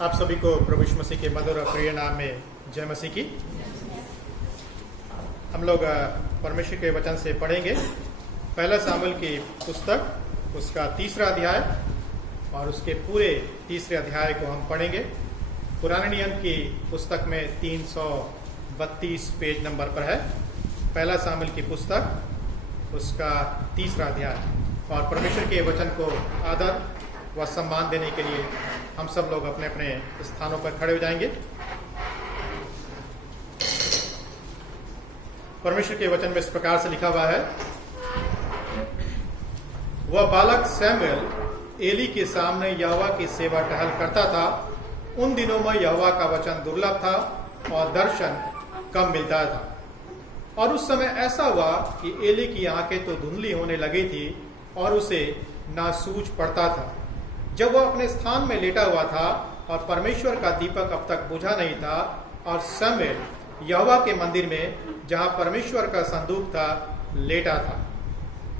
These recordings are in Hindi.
आप सभी को प्रभु यीशु मसीह के मधुर और प्रिय नाम में जय मसीह की। हम लोग परमेश्वर के वचन से पढ़ेंगे पहला सामुएल की पुस्तक, उसका 3रा अध्याय और उसके पूरे 3रे अध्याय को हम पढ़ेंगे। पुराने नियम की पुस्तक में 332 पेज नंबर पर है पहला सामुएल की पुस्तक, उसका 3रा अध्याय। और परमेश्वर के वचन को आदर व सम्मान देने के लिए हम सब लोग अपने अपने स्थानों पर खड़े हो जाएंगे। परमेश्वर के वचन में इस प्रकार से लिखा हुआ है, वह बालक सैमुएल एली के सामने यहोवा की सेवा टहल करता था। उन दिनों में यहोवा का वचन दुर्लभ था और दर्शन कम मिलता था। और उस समय ऐसा हुआ कि एली की आंखें तो धुंधली होने लगी थी और उसे ना सूझ पड़ता था। जब वह अपने स्थान में लेटा हुआ था और परमेश्वर का दीपक अब तक बुझा नहीं था, और सैमुएल यहोवा के मंदिर में जहां परमेश्वर का संदूक था लेटा था।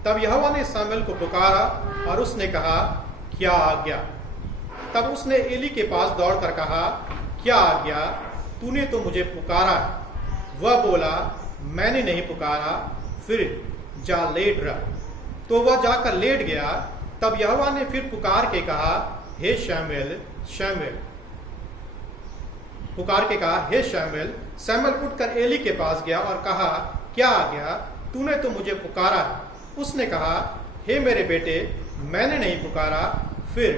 तब यहोवा ने सैमुएल को पुकारा और उसने कहा, क्या आज्ञा? तब उसने एली के पास दौड़कर कहा, क्या आज्ञा? तूने तो मुझे पुकारा है। वह बोला, मैंने नहीं पुकारा, फिर जा लेट रहा। तो वह जाकर लेट गया। तब यहोवा ने फिर पुकार के कहा, हे शमूएल, शमूएल। पुकार के कहा, हे शमूएल। सैमुएल उठकर एली के पास गया और कहा, क्या आ गया? तूने तो मुझे पुकारा है। उसने कहा, हे मेरे बेटे, मैंने नहीं पुकारा, फिर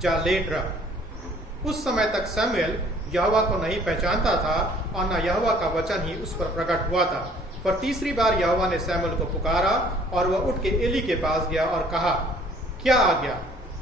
जा लेट रहा। उस समय तक सैमुएल यहोवा को नहीं पहचानता था और न यहोवा का वचन ही उस पर प्रकट हुआ था। पर तीसरी बार यहोवा ने सैमुएल को पुकारा और वह उठ के एली के पास गया और कहा, क्या आ गया?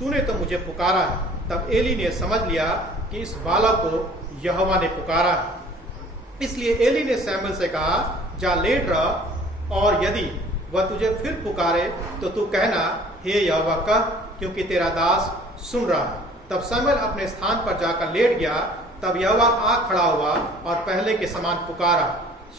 तूने तो मुझे पुकारा है। तब एली ने समझ लिया कि इस बालक को यहोवा ने पुकारा है। इसलिए एली ने सैमुएल से कहा, जा लेट रह, और यदि वह तुझे फिर पुकारे तो तू कहना, हे यहोवा कह, क्योंकि तेरा दास सुन रहा है। तब सैमुएल अपने स्थान पर जाकर लेट गया। तब यहोवा आ खड़ा हुआ और पहले के समान पुकारा,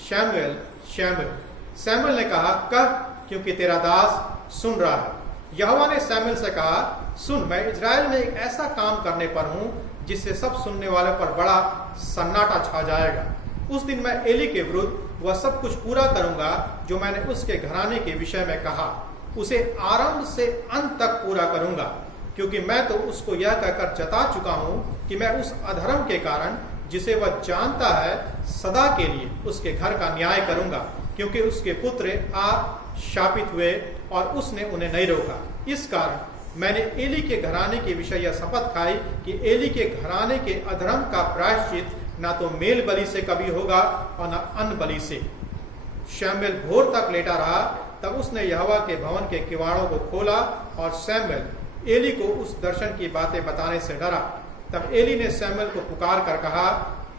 शमूएल, शमूएल। सैमुएल ने कहा, कह, क्योंकि तेरा दास सुन रहा है। यहोवा ने सैमुएल से कहा, सुन, मैं इजराइल में एक ऐसा काम करने पर हूं जिससे सब सुनने वालों पर बड़ा सन्नाटा छा जाएगा। उस दिन मैं एली के विरुद्ध वह सब कुछ पूरा करूंगा जो मैंने उसके घराने के विषय में कहा। उसे आरंभ से अंत तक पूरा करूंगा, क्योंकि मैं तो उसको यह कहकर जता चुका हूं कि मैं उस अधर्म के कारण जिसे वह जानता है सदा के लिए उसके घर का न्याय करूंगा, क्योंकि उसके पुत्र आप शापित हुए और उसने उन्हें नहीं रोका। इस कारण मैंने एली के घराने के विषय यह शपथ खाई कि एली के घराने के अधर्म का प्रायश्चित ना तो मेल बलि से कभी होगा और न अन्न बलि से। शमूएल भोर तक लेटा रहा। तब उसने यहोवा के भवन के किवाड़ों को खोला और सैमुएल एली को उस दर्शन की बातें बताने से डरा। तब एली ने सैमुएल को पुकार कर कहा,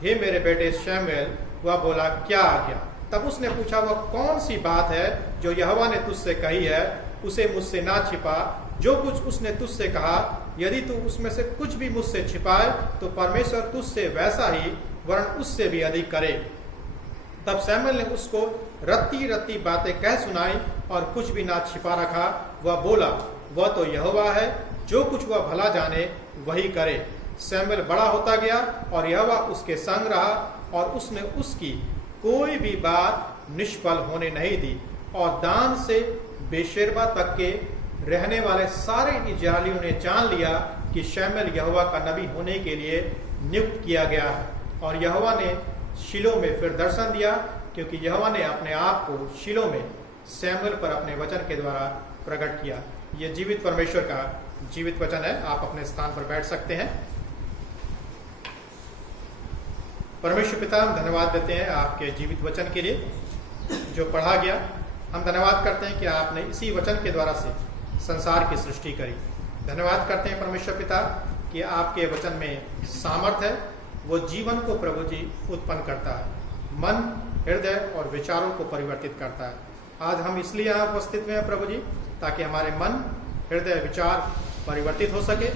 हे मेरे बेटे शमूएल। वह बोला, क्या आ गया? तब उसने पूछा, वह कौन सी बात है जो यहोवा ने तुझसे कही है? उसे मुझसे ना छिपा। जो कुछ उसने तुझसे कहा, यदि तू उसमें से कुछ भी मुझसे छिपाए तो परमेश्वर तुझसे वैसा ही वरन उससे भी अधिक करे। तब सैमुएल ने उसको रत्ती रत्ती बातें कह सुनाई और कुछ भी ना छिपा रखा। वह बोला, वह तो यहोवा है, जो कुछ वह भला जाने वही करे। सैमुएल बड़ा होता गया और यहोवा उसके संग रहा और उसने उसकी कोई भी बात निष्फल होने नहीं दी। और दान से बेशेरबा तक के रहने वाले सारे इजरायलियों ने जान लिया कि शमूएल यहोवा का नबी होने के लिए नियुक्त किया गया है। और यहोवा ने शिलो में फिर दर्शन दिया, क्योंकि यहोवा ने अपने आप को शिलो में शमूएल पर अपने वचन के द्वारा प्रकट किया। यह जीवित परमेश्वर का जीवित वचन है। आप अपने स्थान पर बैठ सकते हैं। परमेश्वर पिता, हम धन्यवाद देते हैं आपके जीवित वचन के लिए जो पढ़ा गया। हम धन्यवाद करते हैं कि आपने इसी वचन के द्वारा से संसार की सृष्टि करी। धन्यवाद करते हैं परमेश्वर पिता कि आपके वचन में सामर्थ है। वो जीवन को प्रभु जी उत्पन्न करता है, मन, हृदय और विचारों को परिवर्तित करता है। आज हम इसलिए यहाँ उपस्थित हुए हैं प्रभु जी, ताकि हमारे मन, हृदय, विचार परिवर्तित हो सके,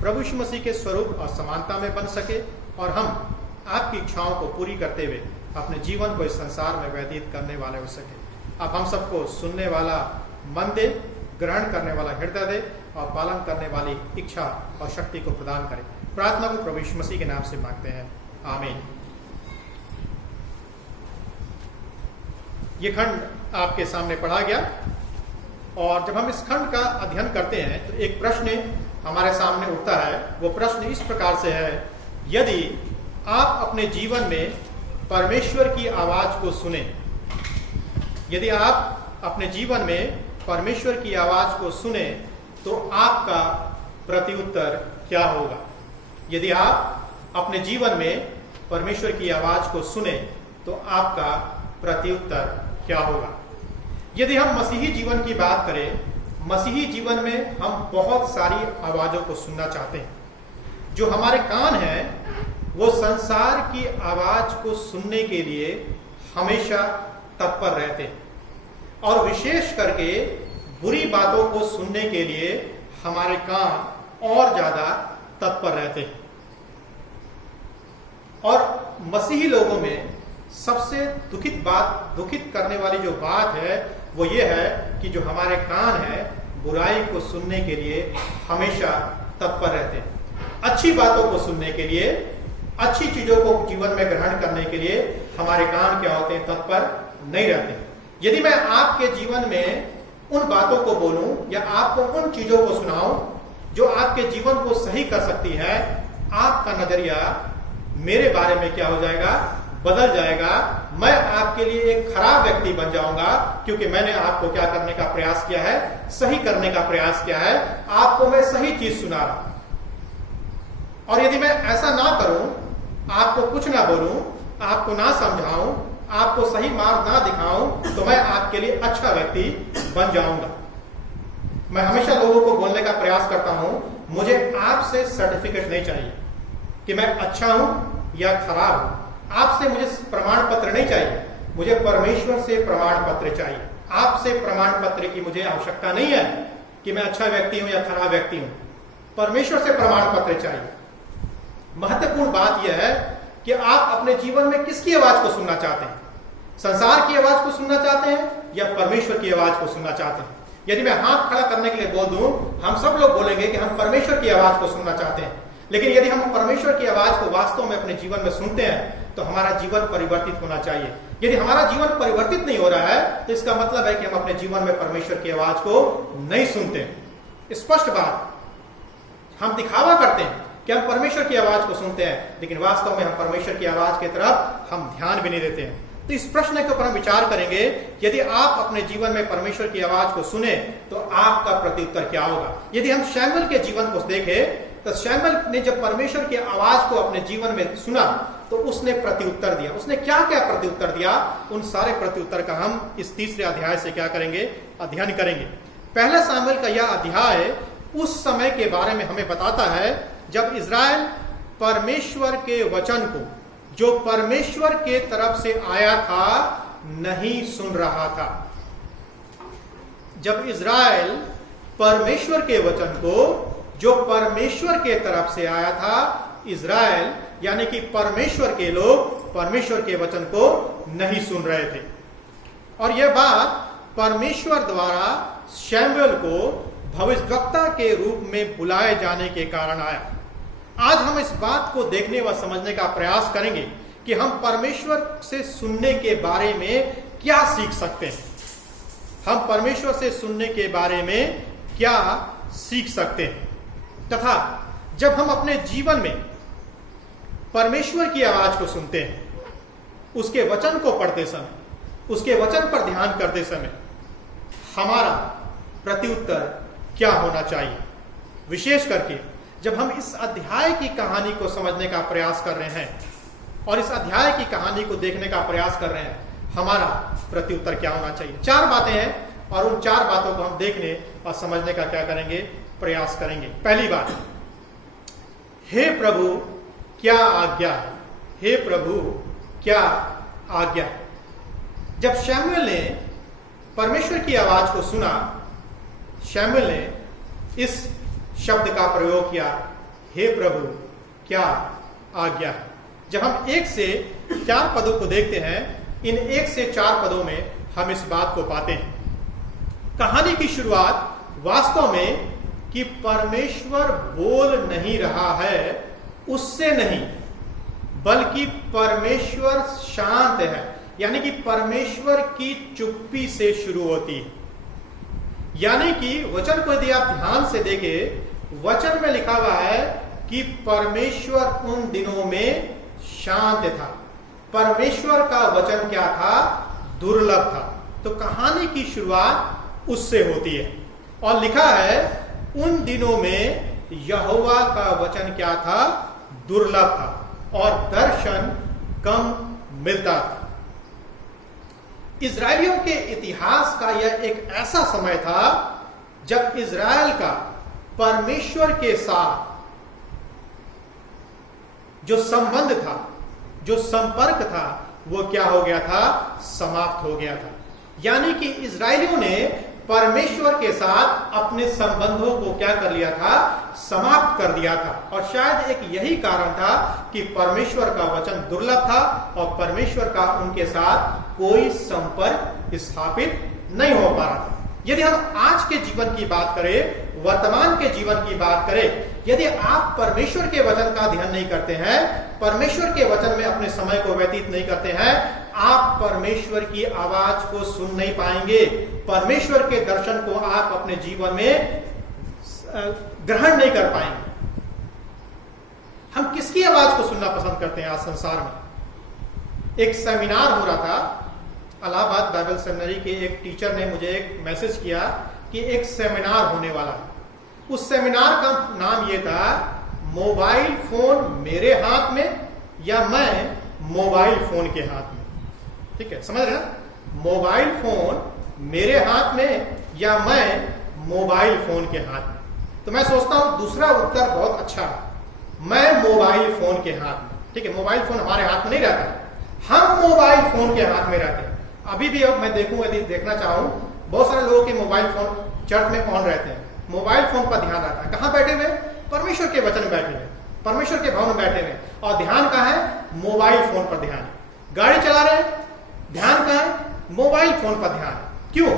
प्रभु यीशु मसीह के स्वरूप और समानता में बन सके, और हम आपकी इच्छाओं को पूरी करते हुए अपने जीवन को इस संसार में व्यतीत करने वाले हो सके। आप हम सबको सुनने वाला मन दे, ग्रहण करने वाला हृदय दे और पालन करने वाली इच्छा और शक्ति को प्रदान करें। प्रार्थना को प्रभु यीशु मसीह के नाम से मांगते हैं, आमीन। ये खंड आपके सामने पढ़ा गया और जब हम इस खंड का अध्ययन करते हैं तो एक प्रश्न हमारे सामने उठता है। वो प्रश्न इस प्रकार से है, यदि आप अपने जीवन में परमेश्वर की आवाज को सुने, यदि आप अपने जीवन में परमेश्वर की आवाज को सुने तो आपका प्रत्युत्तर क्या होगा? यदि आप अपने जीवन में परमेश्वर की आवाज को सुने तो आपका प्रत्युत्तर क्या होगा? यदि हम मसीही जीवन की बात करें, मसीही जीवन में हम बहुत सारी आवाजों को सुनना चाहते हैं। जो हमारे कान हैं वो संसार की आवाज को सुनने के लिए हमेशा तत्पर रहते हैं और विशेष करके बुरी बातों को सुनने के लिए हमारे कान और ज्यादा तत्पर रहते हैं। और मसीही लोगों में सबसे दुखित करने वाली जो बात है वो ये है कि जो हमारे कान है बुराई को सुनने के लिए हमेशा तत्पर रहते हैं। अच्छी बातों को सुनने के लिए, अच्छी चीजों को जीवन में ग्रहण करने के लिए हमारे कान क्या होते हैं? तत्पर नहीं रहते। यदि मैं आपके जीवन में उन बातों को बोलूं या आपको उन चीजों को सुनाऊं जो आपके जीवन को सही कर सकती है, आपका नजरिया मेरे बारे में क्या हो जाएगा? बदल जाएगा। मैं आपके लिए एक खराब व्यक्ति बन जाऊंगा क्योंकि मैंने आपको क्या करने का प्रयास किया है? सही करने का प्रयास किया है। आपको मैं सही चीज सुना रहा हूं। और यदि मैं ऐसा ना करूं, आपको कुछ ना बोलूं, आपको ना समझाऊं, आपको सही मार्ग ना दिखाऊं, तो मैं आपके लिए अच्छा व्यक्ति बन जाऊंगा। मैं हमेशा लोगों को बोलने का प्रयास करता हूं, मुझे आपसे सर्टिफिकेट नहीं चाहिए कि मैं अच्छा हूं या खराब हूं। आपसे मुझे प्रमाण पत्र नहीं चाहिए, मुझे परमेश्वर से प्रमाण पत्र चाहिए। आपसे प्रमाण पत्र की मुझे आवश्यकता नहीं है कि मैं अच्छा व्यक्ति हूं या खराब व्यक्ति हूं। परमेश्वर से प्रमाण पत्र चाहिए। महत्वपूर्ण बात यह है कि आप अपने जीवन में किसकी आवाज को सुनना चाहते हैं? संसार की आवाज को सुनना चाहते हैं या परमेश्वर की आवाज को सुनना चाहते हैं? यदि मैं हाथ खड़ा करने के लिए बोल दूं, हम सब लोग बोलेंगे कि हम परमेश्वर की आवाज को सुनना चाहते हैं। लेकिन यदि हम परमेश्वर की आवाज को वास्तव में अपने जीवन में सुनते हैं तो हमारा जीवन परिवर्तित होना चाहिए। यदि हमारा जीवन परिवर्तित नहीं हो रहा है तो इसका मतलब है कि हम अपने जीवन में परमेश्वर की आवाज को नहीं सुनते। स्पष्ट बात, हम दिखावा करते हैं कि हम परमेश्वर की आवाज को सुनते हैं, लेकिन वास्तव में हम परमेश्वर की आवाज की तरफ हम ध्यान भी नहीं देते हैं। तो इस प्रश्न के ऊपर हम विचार करेंगे, यदि आप अपने जीवन में परमेश्वर की आवाज को सुने तो आपका प्रत्युत्तर क्या होगा? यदि हम शमूएल के जीवन को देखें तो शमूएल ने जब परमेश्वर की आवाज को अपने जीवन में सुना तो उसने प्रत्युत्तर दिया। उसने क्या क्या प्रत्युत्तर दिया? उन सारे प्रत्युत्तर का हम इस तीसरे अध्याय से क्या करेंगे? अध्ययन करेंगे। पहला शमूएल का यह अध्याय उस समय के बारे में हमें बताता है जब इजराइल परमेश्वर के वचन को, जो परमेश्वर के तरफ से आया था, नहीं सुन रहा था। जब इजराइल परमेश्वर के वचन को, जो परमेश्वर के तरफ से आया था, इजराइल यानी कि परमेश्वर के लोग परमेश्वर के वचन को नहीं सुन रहे थे। और यह बात परमेश्वर द्वारा शमूएल को भविष्यवक्ता के रूप में बुलाए जाने के कारण आया। आज हम इस बात को देखने व समझने का प्रयास करेंगे कि हम परमेश्वर से सुनने के बारे में क्या सीख सकते हैं। हम परमेश्वर से सुनने के बारे में क्या सीख सकते हैं, तथा जब हम अपने जीवन में परमेश्वर की आवाज को सुनते हैं, उसके वचन को पढ़ते समय, उसके वचन पर ध्यान करते समय हमारा प्रत्युत्तर क्या होना चाहिए। विशेष करके जब हम इस अध्याय की कहानी को समझने का प्रयास कर रहे हैं और इस अध्याय की कहानी को देखने का प्रयास कर रहे हैं, हमारा प्रत्युत्तर क्या होना चाहिए। 4 बातें हैं और उन 4 बातों को हम देखने और समझने का क्या करेंगे? प्रयास करेंगे। पहली बात, हे प्रभु क्या आज्ञा है? हे प्रभु क्या आज्ञा है? जब शमूएल ने परमेश्वर की आवाज को सुना, शमूएल ने इस शब्द का प्रयोग किया, हे प्रभु क्या आज्ञा है। जब हम 1 से 4 पदों को देखते हैं, इन 1 से 4 पदों में हम इस बात को पाते हैं। कहानी की शुरुआत वास्तव में कि परमेश्वर बोल नहीं रहा है, उससे नहीं, बल्कि परमेश्वर शांत है, यानी कि परमेश्वर की चुप्पी से शुरू होती है। यानी कि वचन को यदि आप ध्यान से देखें, वचन में लिखा हुआ है कि परमेश्वर उन दिनों में शांत था। परमेश्वर का वचन क्या था? दुर्लभ था। तो कहानी की शुरुआत उससे होती है और लिखा है उन दिनों में यहोवा का वचन क्या था? दुर्लभ था और दर्शन कम मिलता था। इजरायलियों के इतिहास का यह एक ऐसा समय था जब इजराइल का परमेश्वर के साथ जो संबंध था, जो संपर्क था, वो क्या हो गया था? समाप्त हो गया था। यानी कि इजरायलियों ने परमेश्वर के साथ अपने संबंधों को क्या कर लिया था? समाप्त कर दिया था। और शायद एक यही कारण था कि परमेश्वर का वचन दुर्लभ था और परमेश्वर का उनके साथ कोई संपर्क स्थापित नहीं हो पा रहा था। यदि हम आज के जीवन की बात करें, वर्तमान के जीवन की बात करें, यदि आप परमेश्वर के वचन का ध्यान नहीं करते हैं, परमेश्वर के वचन में अपने समय को व्यतीत नहीं करते हैं, आप परमेश्वर की आवाज को सुन नहीं पाएंगे। परमेश्वर के दर्शन को आप अपने जीवन में ग्रहण नहीं कर पाएंगे। हम किसकी आवाज को सुनना पसंद करते हैं आज संसार में? एक सेमिनार हो रहा था, इलाहाबाद बाइबल सेमिनरी के एक टीचर ने मुझे एक मैसेज किया कि एक सेमिनार होने वाला है। उस सेमिनार का नाम यह था, मोबाइल फोन मेरे हाथ में या मैं मोबाइल फोन के हाथ में। ठीक है, समझ रहे हैं? मोबाइल फोन मेरे हाथ में या मैं मोबाइल फोन के हाथ में। तो मैं सोचता हूं दूसरा उत्तर बहुत अच्छा है, मैं मोबाइल फोन के हाथ में। ठीक है, मोबाइल फोन हमारे हाथ में नहीं रहता, हम मोबाइल फोन के हाथ में रहते हैं। अभी भी अब मैं देखूं, यदि देखना चाहूं, बहुत सारे लोगों के मोबाइल फोन चर्च में ऑन रहते हैं, मोबाइल फोन पर ध्यान रहता है। कहां बैठे हुए? परमेश्वर के वचन में बैठे हुए, परमेश्वर के भवन में बैठे हुए, और ध्यान कहां है? मोबाइल फोन पर ध्यान है। गाड़ी चला रहे हैं, ध्यान कहां है? मोबाइल फोन पर ध्यान है। क्यों?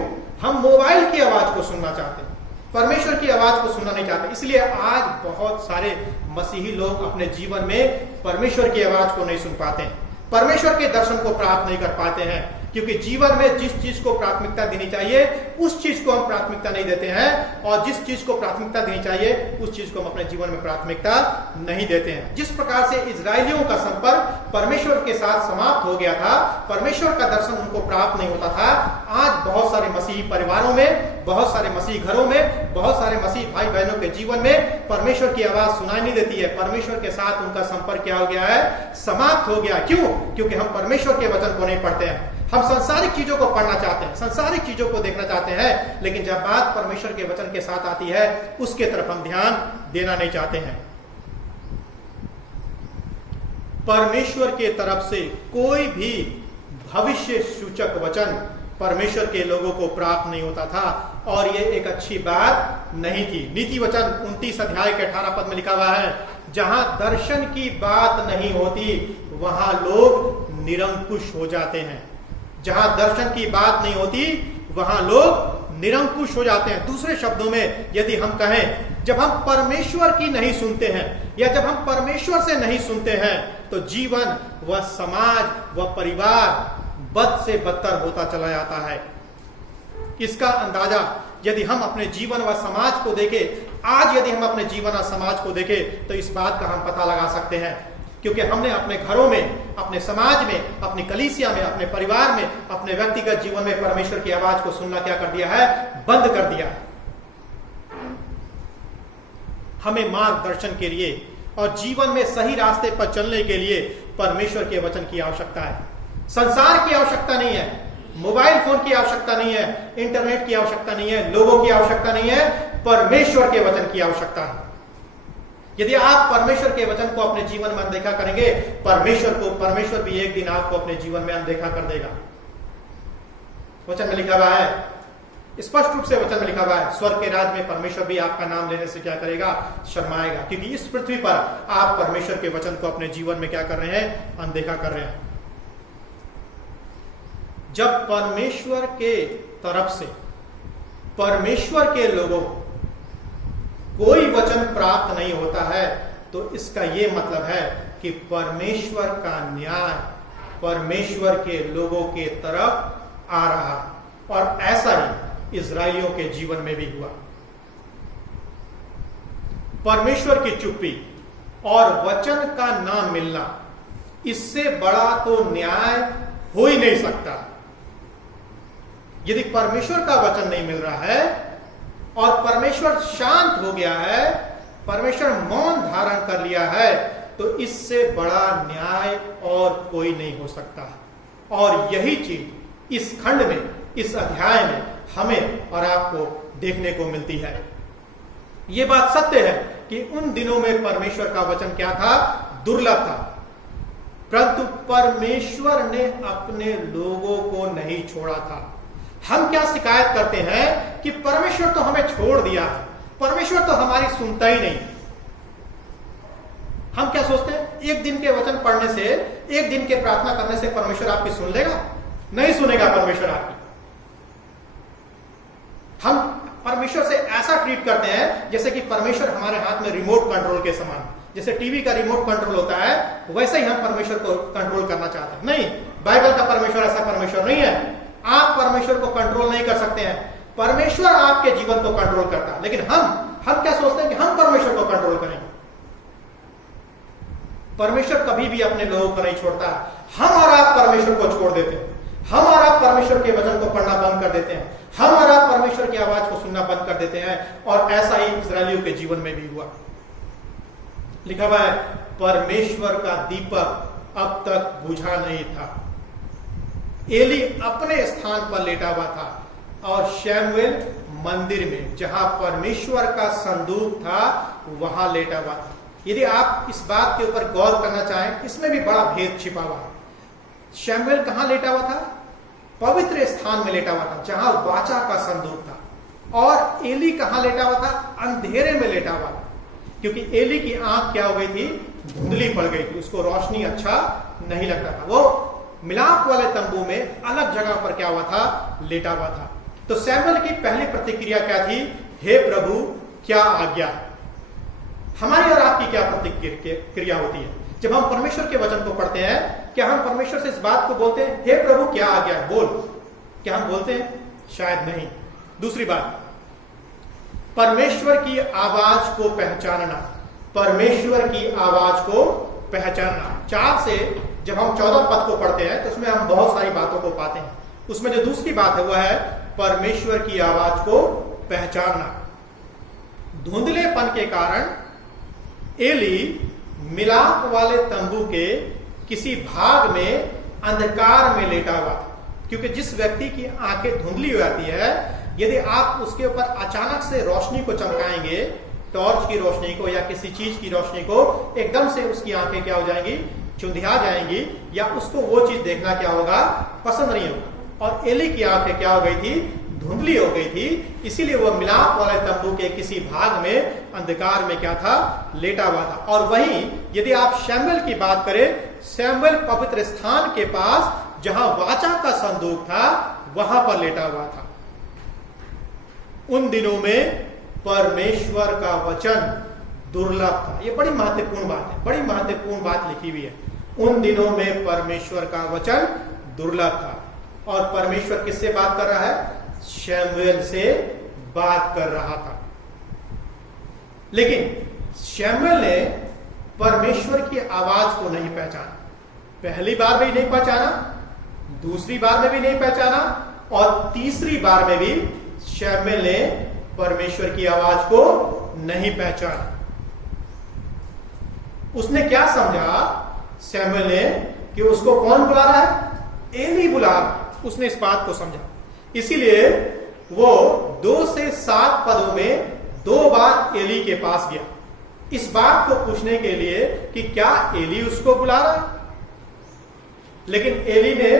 हम मोबाइल की आवाज को सुनना चाहते हैं, परमेश्वर की आवाज को सुनना नहीं चाहते। इसलिए आज बहुत सारे मसीही लोग अपने जीवन में परमेश्वर की आवाज को नहीं सुन पाते हैं, परमेश्वर के दर्शन को प्राप्त नहीं कर पाते हैं, क्योंकि जीवन में जिस चीज को प्राथमिकता देनी चाहिए उस चीज को हम प्राथमिकता नहीं देते हैं, और जिस चीज को प्राथमिकता देनी चाहिए उस चीज को हम अपने जीवन में प्राथमिकता नहीं देते हैं। जिस प्रकार से इजरायलियों का संपर्क परमेश्वर के साथ समाप्त हो गया था, परमेश्वर का दर्शन उनको प्राप्त नहीं होता था, आज बहुत सारे मसीही परिवारों में, बहुत सारे मसीह घरों में, बहुत सारे मसीह भाई बहनों के जीवन में परमेश्वर की आवाज सुनाई नहीं देती है। परमेश्वर के साथ उनका संपर्क क्या हो गया है? समाप्त हो गया। क्यों? क्योंकि हम परमेश्वर के वचन को नहीं पढ़ते हैं, हम सांसारिक चीजों को पढ़ना चाहते हैं, सांसारिक चीजों को देखना चाहते हैं, लेकिन जब बात परमेश्वर के वचन के साथ आती है उसके तरफ हम ध्यान देना नहीं चाहते हैं। परमेश्वर के तरफ से कोई भी भविष्य सूचक वचन परमेश्वर के लोगों को प्राप्त नहीं होता था, और यह एक अच्छी बात नहीं थी। नीति वचन 29 अध्याय के 18 पद में लिखा हुआ है, जहां दर्शन की बात नहीं होती वहां लोग निरंकुश हो जाते हैं। जहां दर्शन की बात नहीं होती वहां लोग निरंकुश हो जाते हैं। दूसरे शब्दों में यदि हम कहें, जब हम परमेश्वर की नहीं सुनते हैं या जब हम परमेश्वर से नहीं सुनते हैं तो जीवन व समाज व परिवार बद से बदतर होता चला जाता है। इसका अंदाजा यदि हम अपने जीवन व समाज को देखें, आज यदि हम अपने जीवन और समाज को देखें तो इस बात का हम पता लगा सकते हैं, क्योंकि हमने अपने घरों में, अपने समाज में, अपनी कलीसिया में, अपने परिवार में, अपने व्यक्तिगत जीवन में परमेश्वर की आवाज को सुनना क्या कर दिया है? बंद कर दिया। हमें मार्गदर्शन के लिए और जीवन में सही रास्ते पर चलने के लिए परमेश्वर के वचन की आवश्यकता है। संसार की आवश्यकता नहीं है, मोबाइल फोन की आवश्यकता नहीं है, इंटरनेट की आवश्यकता नहीं है, लोगों की आवश्यकता नहीं है, परमेश्वर के वचन की आवश्यकता है। यदि आप परमेश्वर के वचन को अपने जीवन में अनदेखा करेंगे, परमेश्वर भी एक दिन आपको अपने जीवन में अनदेखा कर देगा। वचन में लिखा हुआ है, स्पष्ट रूप से वचन में लिखा हुआ है, स्वर्ग के राज में परमेश्वर भी आपका नाम लेने से क्या करेगा? शर्माएगा। क्योंकि इस पृथ्वी पर आप परमेश्वर के वचन को अपने जीवन में क्या कर रहे हैं? अनदेखा कर रहे हैं। जब परमेश्वर के तरफ से परमेश्वर के लोगों कोई वचन प्राप्त नहीं होता है, तो इसका ये मतलब है कि परमेश्वर का न्याय परमेश्वर के लोगों के तरफ आ रहा, और ऐसा ही इजराइलियों के जीवन में भी हुआ। परमेश्वर की चुप्पी और वचन का ना मिलना, इससे बड़ा तो न्याय हो ही नहीं सकता। यदि परमेश्वर का वचन नहीं मिल रहा है और परमेश्वर शांत हो गया है, परमेश्वर मौन धारण कर लिया है, तो इससे बड़ा न्याय और कोई नहीं हो सकता। और यही चीज इस खंड में, इस अध्याय में हमें और आपको देखने को मिलती है। यह बात सत्य है कि उन दिनों में परमेश्वर का वचन क्या था? दुर्लभ था, परंतु परमेश्वर ने अपने लोगों को नहीं छोड़ा था। हम क्या शिकायत करते हैं कि परमेश्वर तो हमें छोड़ दिया है, परमेश्वर तो हमारी सुनता ही नहीं। हम क्या सोचते हैं? एक दिन के वचन पढ़ने से, एक दिन के प्रार्थना करने से परमेश्वर आपकी सुन लेगा? नहीं सुनेगा परमेश्वर आपकी। हम परमेश्वर से ऐसा ट्रीट करते हैं जैसे कि परमेश्वर हमारे हाथ में रिमोट कंट्रोल के समान, जैसे टीवी का रिमोट कंट्रोल होता है, वैसे ही हम परमेश्वर को कंट्रोल करना चाहते हैं। नहीं, बाइबल का परमेश्वर ऐसा परमेश्वर नहीं है। आप परमेश्वर को कंट्रोल नहीं कर सकते हैं, परमेश्वर आपके जीवन को कंट्रोल करता है। लेकिन हम क्या सोचते हैं कि हम परमेश्वर को कंट्रोल करेंगे। परमेश्वर कभी भी अपने लोगों को नहीं छोड़ता। हम और आप परमेश्वर को छोड़ देते हैं, हम और आप परमेश्वर के वचन को पढ़ना बंद कर देते हैं, हम और आप परमेश्वर की आवाज को सुनना बंद कर देते हैं। और ऐसा ही इस्राएलियों के जीवन में भी हुआ। लिखा हुआ है, परमेश्वर का दीपक अब तक बुझा नहीं था। एली अपने स्थान पर लेटा हुआ था और शमूएल मंदिर में, जहां परमेश्वर का संदूक था, वहां लेटा हुआ था। यदि आप इस बात के ऊपर गौर करना चाहें, इसमें भी बड़ा भेद छिपा हुआ है। शमूएल कहां लेटा हुआ था? पवित्र स्थान में लेटा हुआ था, जहां वाचा का संदूक था। और एली कहां लेटा हुआ था? अंधेरे में लेटा हुआ था, क्योंकि एली की आंख क्या हो गई थी? धुंधली पड़ गई थी, उसको रोशनी अच्छा नहीं लगता था। वो मिलाप वाले तंबू में अलग जगह पर क्या हुआ था? लेटा हुआ था। तो शमूएल की पहली प्रतिक्रिया क्या थी? हे प्रभु, क्या आज्ञा? हमारी और आपकी क्या प्रतिक्रिया होती है जब हम परमेश्वर के वचन को पढ़ते हैं? क्या हम परमेश्वर से इस बात को बोलते हैं, हे प्रभु क्या आज्ञा बोल? क्या हम बोलते हैं? शायद नहीं। दूसरी बात, परमेश्वर की आवाज को पहचानना, परमेश्वर की आवाज को पहचानना। 4 से जब हम 14 पद को पढ़ते हैं तो उसमें हम बहुत सारी बातों को पाते हैं। उसमें जो दूसरी बात है वह है परमेश्वर की आवाज को पहचानना। धुंधलेपन के कारण एली मिलाप वाले तंबू के किसी भाग में अंधकार में लेटा हुआ था, क्योंकि जिस व्यक्ति की आंखें धुंधली हो जाती है, यदि आप उसके ऊपर अचानक से रोशनी को चमकाएंगे, टॉर्च की रोशनी को या किसी चीज की रोशनी को, एकदम से उसकी आंखें क्या हो जाएंगी? चुंधिया जाएंगी, या उसको वो चीज देखना क्या होगा? पसंद नहीं होगा। और एली की आंखें क्या हो गई थी? धुंधली हो गई थी। इसीलिए वह मिलाप वाले तंबू के किसी भाग में अंधकार में क्या था? लेटा हुआ था। और वहीं यदि आप शमूएल की बात करें, शमूएल पवित्र स्थान के पास जहां वाचा का संदूक था, वहां पर लेटा हुआ था। उन दिनों में परमेश्वर का वचन दुर्लभ था। यह बड़ी महत्वपूर्ण बात है, बड़ी महत्वपूर्ण बात लिखी हुई है। उन दिनों में परमेश्वर का वचन दुर्लभ था। और परमेश्वर किससे बात कर रहा है? शमूएल से बात कर रहा था। लेकिन शमूएल ने परमेश्वर की आवाज को नहीं पहचाना। पहली बार में भी नहीं पहचाना, दूसरी बार में भी नहीं पहचाना, और तीसरी बार में भी शमूएल ने परमेश्वर की आवाज को नहीं पहचाना। उसने क्या समझा शमूएल ने कि उसको कौन बुला रहा है? एली बुला रहा है। उसने इस बात को समझा, इसीलिए वो 2 से 7 पदों में 2 बार एली के पास गया, इस बात को पूछने के लिए कि क्या एली उसको बुला रहा है। लेकिन एली ने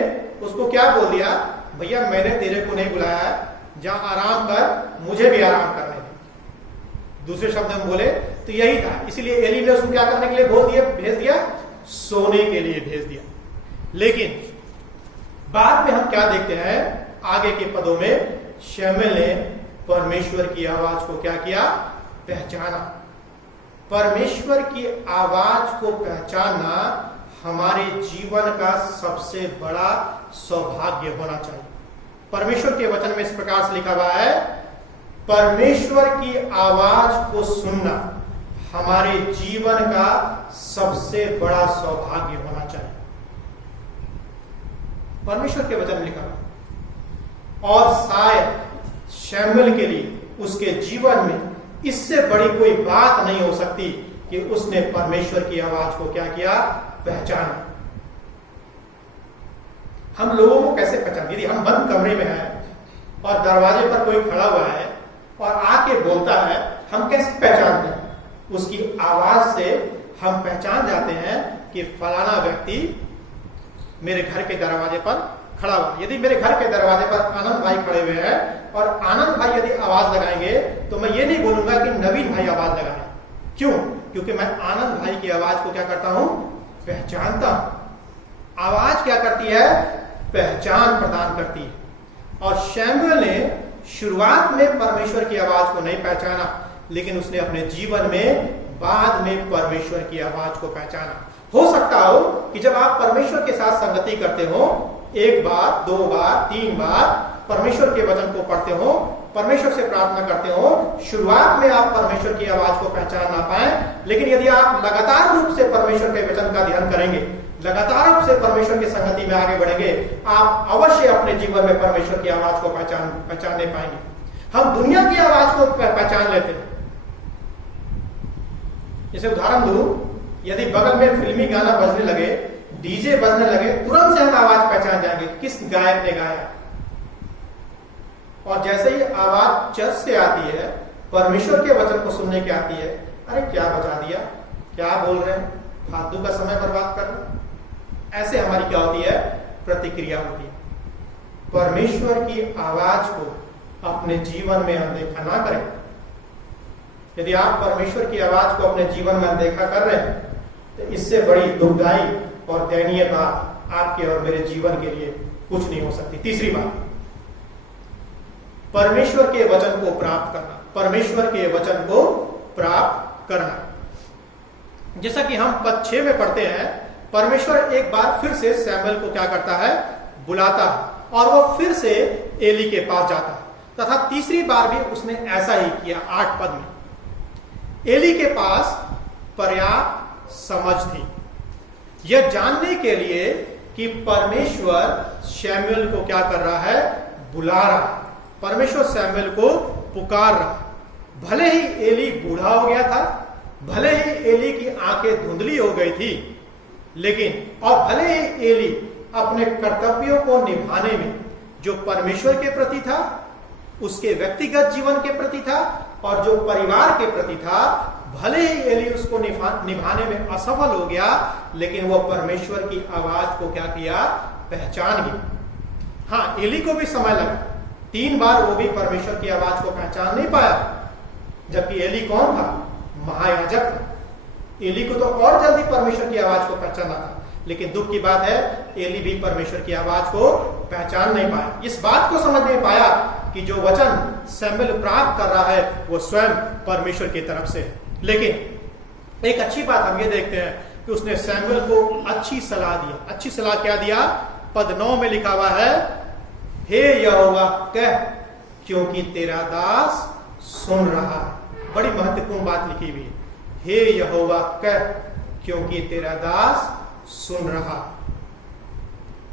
उसको क्या बोल दिया? भैया मैंने तेरे को नहीं बुलाया है, जा आराम कर, मुझे भी आराम करने दे। दूसरे शब्द में बोले तो यही था। इसलिए एली ने उसको क्या करने के लिए भेज दिया? सोने के लिए भेज दिया। लेकिन बाद में हम क्या देखते हैं आगे के पदों में? शमूएल ने परमेश्वर की आवाज को क्या किया? पहचाना। परमेश्वर की आवाज को पहचानना हमारे जीवन का सबसे बड़ा सौभाग्य होना चाहिए। परमेश्वर के वचन में इस प्रकार से लिखा हुआ है, परमेश्वर की आवाज को सुनना हमारे जीवन का सबसे बड़ा सौभाग्य होना चाहिए। परमेश्वर के वचन में लिखा हुआ। और शायद शमूएल के लिए उसके जीवन में इससे बड़ी कोई बात नहीं हो सकती कि उसने परमेश्वर की आवाज को क्या किया, पहचाना। हम लोगों को कैसे पहचान, यदि हम बंद कमरे में हैं और दरवाजे पर कोई खड़ा हुआ है और आके बोलता है, हम कैसे पहचानते हैं? उसकी आवाज से हम पहचान जाते हैं कि फलाना व्यक्ति मेरे घर के दरवाजे पर खड़ा हुआ। यदि मेरे घर के दरवाजे पर आनंद भाई खड़े हुए हैं और आनंद भाई यदि आवाज लगाएंगे तो मैं ये नहीं बोलूंगा कि नवीन भाई आवाज लगाए। क्यों? क्योंकि मैं आनंद भाई की आवाज को क्या करता हूं, पहचानता हूं। आवाज क्या करती है, पहचान प्रदान करती है। और शमूएल ने शुरुआत में परमेश्वर की आवाज को नहीं पहचाना, लेकिन उसने अपने जीवन में बाद में परमेश्वर की आवाज को पहचाना। हो सकता हो कि जब आप परमेश्वर के साथ संगति करते हो, एक बार, दो बार, तीन बार परमेश्वर के वचन को पढ़ते हो, परमेश्वर से प्रार्थना करते हो, शुरुआत में आप परमेश्वर की आवाज को पहचान ना पाए, लेकिन यदि आप लगातार रूप से परमेश्वर के वचन का ध्यान करेंगे, लगातार रूप से परमेश्वर की संगति में आगे बढ़ेंगे, आप अवश्य अपने जीवन में परमेश्वर की आवाज को पहचानने पाएंगे। हम दुनिया की आवाज को पहचान लेते हैं। जैसे उदाहरण दूं, यदि बगल में फिल्मी गाना बजने लगे, डीजे बजने लगे, तुरंत से हम आवाज पहचान जाएंगे किस गायक ने गाया। और जैसे ही आवाज चर्च से आती है, परमेश्वर के वचन को सुनने की आती है, अरे क्या बजा दिया, क्या बोल रहे हैं, फालतू का समय बर्बाद कर रहे हैं। ऐसे हमारी क्या होती है, प्रतिक्रिया होती है। परमेश्वर की आवाज को अपने जीवन में अनदेखा ना करें। यदि आप परमेश्वर की आवाज को अपने जीवन में अनदेखा कर रहे हैं तो इससे बड़ी दुखदाई और दयनीय बात आपके और मेरे जीवन के लिए कुछ नहीं हो सकती। तीसरी बात, परमेश्वर के वचन को प्राप्त करना। परमेश्वर के वचन को प्राप्त करना। जैसा कि हम पद 6 में पढ़ते हैं, परमेश्वर एक बार फिर से शमूएल को क्या करता है, बुलाता है और वो फिर से एली के पास जाता है। तथा तीसरी बार भी उसने ऐसा ही किया। 8 पद में एली के पास पर्याप्त समझ थी यह जानने के लिए कि परमेश्वर शमूएल को क्या कर रहा है, बुला रहा है। परमेश्वर शमूएल को पुकार रहा। भले ही एली बूढ़ा हो गया था, भले ही एली की आंखें धुंधली हो गई थी, लेकिन और भले ही एली अपने कर्तव्यों को निभाने में जो परमेश्वर के प्रति था, उसके व्यक्तिगत जीवन के प्रति था और जो परिवार के प्रति था, भले ही एली उसको निभाने में असफल हो गया, लेकिन वो परमेश्वर की आवाज को क्या किया, पहचान गया। हाँ, एली को भी समय लगा, 3 बार वो भी परमेश्वर की आवाज को पहचान नहीं पाया। जबकि एली कौन था, महायाजक था। एली को तो और जल्दी परमेश्वर की आवाज को पहचाना था, लेकिन दुख की बात है एली भी परमेश्वर की आवाज को पहचान नहीं पाया। इस बात को समझ नहीं पाया कि जो वचन शमूएल प्राप्त कर रहा है वो स्वयं परमेश्वर की तरफ से है। लेकिन एक अच्छी बात हम ये देखते हैं कि उसने शमूएल को अच्छी सलाह दिया। अच्छी सलाह क्या दिया? पद 9 में लिखा हुआ है, हे यहोवा कह, क्योंकि तेरा दास सुन रहा है। बड़ी महत्वपूर्ण बात लिखी हुई है, हे यहोवा कह, क्योंकि तेरा दास सुन रहा।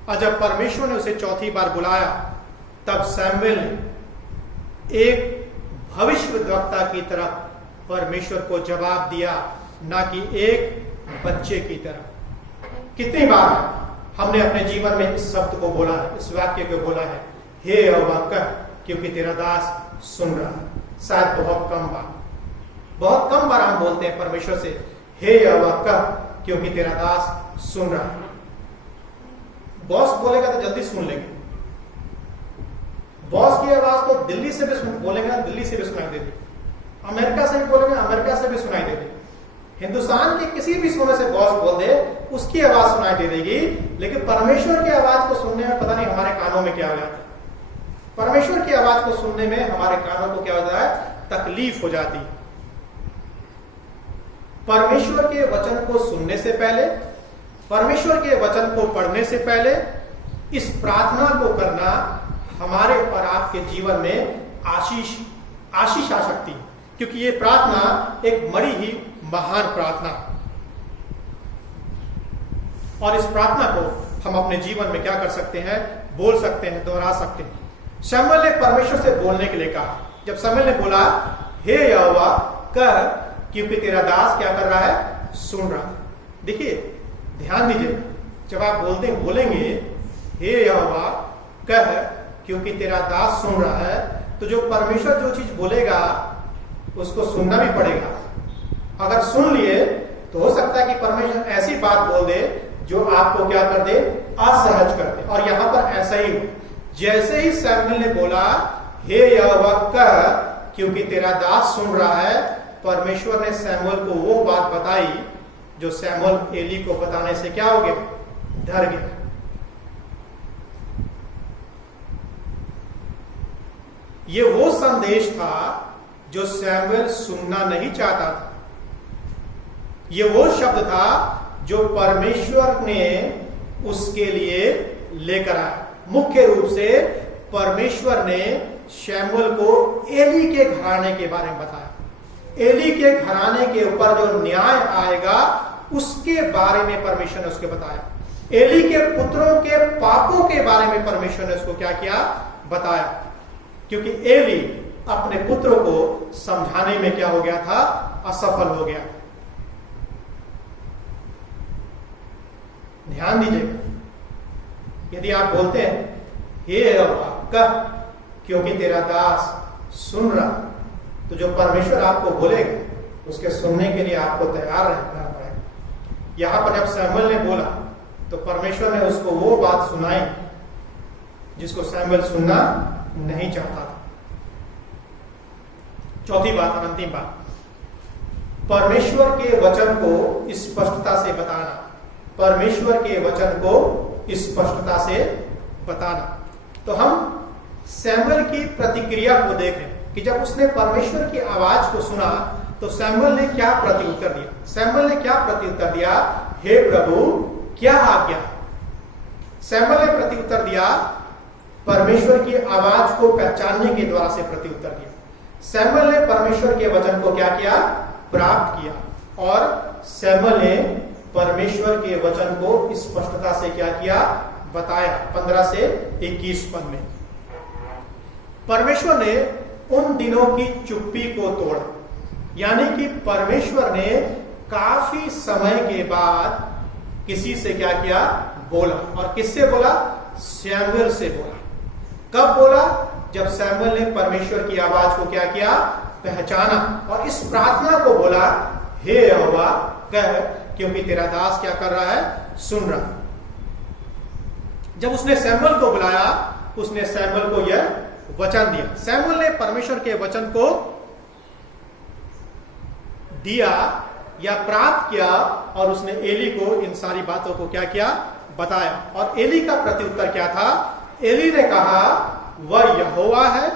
और जब परमेश्वर ने उसे चौथी बार बुलाया, तब शमूएल ने एक भविष्यद्वक्ता की तरफ परमेश्वर को जवाब दिया, ना कि एक बच्चे की तरह। कितनी बार हमने अपने जीवन में इस शब्द को बोला है, इस वाक्य को बोला है, हे यहोवा कह, क्योंकि तेरा दास सुन रहा है। शायद बहुत कम बार हम बोलते हैं परमेश्वर से, हे यहोवा कह, क्योंकि तेरा दास सुन रहा है। बॉस बोलेगा तो जल्दी सुन लेंगे। बॉस की आवाज तो दिल्ली से भी बोलेगा, दिल्ली से भी सुनाई देती। अमेरिका से भी बोलेंगे, अमेरिका से भी सुनाई देती। हिंदुस्तान के किसी भी कोने से बॉस बोल दे, उसकी आवाज सुनाई दे देगी। लेकिन परमेश्वर की आवाज को सुनने में पता नहीं हमारे कानों में क्या हो जाता है। परमेश्वर की आवाज को सुनने में हमारे कानों को क्या हो जाता है, तकलीफ हो जाती है। परमेश्वर के वचन को सुनने से पहले, परमेश्वर के वचन को पढ़ने से पहले इस प्रार्थना को करना हमारे और आपके जीवन में आशीष आ सकती है, क्योंकि ये प्रार्थना एक बड़ी ही महान प्रार्थना है। और इस प्रार्थना को हम अपने जीवन में क्या कर सकते हैं? बोल सकते हैं, दोहरा सकते हैं। शमूएल ने परमेश्वर से बोलने के लिए कहा। जब शमूएल ने बोला, हे यहोवा कह, क्योंकि तेरा दास क्या कर रहा है? सुन रहा है। देखिए, ध्यान दीजिए, जब आप बोलेंगे हे यहोवा कह, क्योंकि तेरा दास सुन रहा है, तो जो परमेश्वर जो चीज बोलेगा उसको सुनना भी पड़ेगा। अगर सुन लिए तो हो सकता है कि परमेश्वर ऐसी बात बोल दे जो आपको क्या कर दे? असहज कर दे। और यहां पर ऐसा ही, जैसे ही शमूएल ने बोला हे यहोवा कह, क्योंकि तेरा दास सुन रहा है, परमेश्वर ने शमूएल को वो बात बताई जो शमूएल एली को बताने से क्या हो गया? डर गया। ये वो संदेश था जो शमूएल सुनना नहीं चाहता था। ये वो शब्द था जो परमेश्वर ने उसके लिए लेकर आया। मुख्य रूप से परमेश्वर ने शमूएल को एली के घराने के बारे में बताया। एली के घराने के ऊपर जो न्याय आएगा उसके बारे में परमेश्वर ने उसके बताया। एली के पुत्रों के पापों के बारे में परमेश्वर ने उसको क्या किया? बताया। क्योंकि एली अपने पुत्रों को समझाने में क्या हो गया था? असफल हो गया। ध्यान दीजिएगा, यदि आप बोलते हैं हे यहोवा कह, क्योंकि तेरा दास सुन रहा, तो जो परमेश्वर आपको बोलेगा उसके सुनने के लिए आपको तैयार रहना पड़ेगा। यहां पर जब शमूएल ने बोला तो परमेश्वर ने उसको वो बात सुनाई जिसको शमूएल सुनना नहीं चाहता था। चौथी बात और अंतिम बात, परमेश्वर के वचन को स्पष्टता से बताना। परमेश्वर के वचन को स्पष्टता से बताना। तो हम शमूएल की प्रतिक्रिया को देख रहे हैं कि जब उसने परमेश्वर की आवाज को सुना तो शमूएल ने क्या प्रत्युत्तर दिया? शमूएल ने क्या प्रत्युत्तर दिया? हे प्रभु, क्या आज्ञा? शमूएल ने प्रत्युत्तर दिया, परमेश्वर की आवाज को पहचानने के द्वारा से प्रत्युत्तर दिया। शमूएल ने परमेश्वर के वचन को क्या किया? प्राप्त किया। और शमूएल ने परमेश्वर के वचन को स्पष्टता से क्या किया? बताया। 15 से 21 पद में परमेश्वर ने उन दिनों की चुप्पी को तोड़ा, यानी कि परमेश्वर ने काफी समय के बाद किसी से क्या किया? बोला। और किससे बोला? शमूएल से बोला। कब बोला? जब शमूएल ने परमेश्वर की आवाज को क्या किया? पहचाना और इस प्रार्थना को बोला, हे यहोवा कह, क्योंकि तेरा दास क्या कर रहा है? सुन रहा है। जब उसने शमूएल को बुलाया, उसने शमूएल को यह वचन दिया। शमूएल ने परमेश्वर के वचन को दिया या प्राप्त किया और उसने एली को इन सारी बातों को क्या किया? बताया। और एली का प्रत्युत्तर क्या था? एली ने कहा, वह यहोवा है,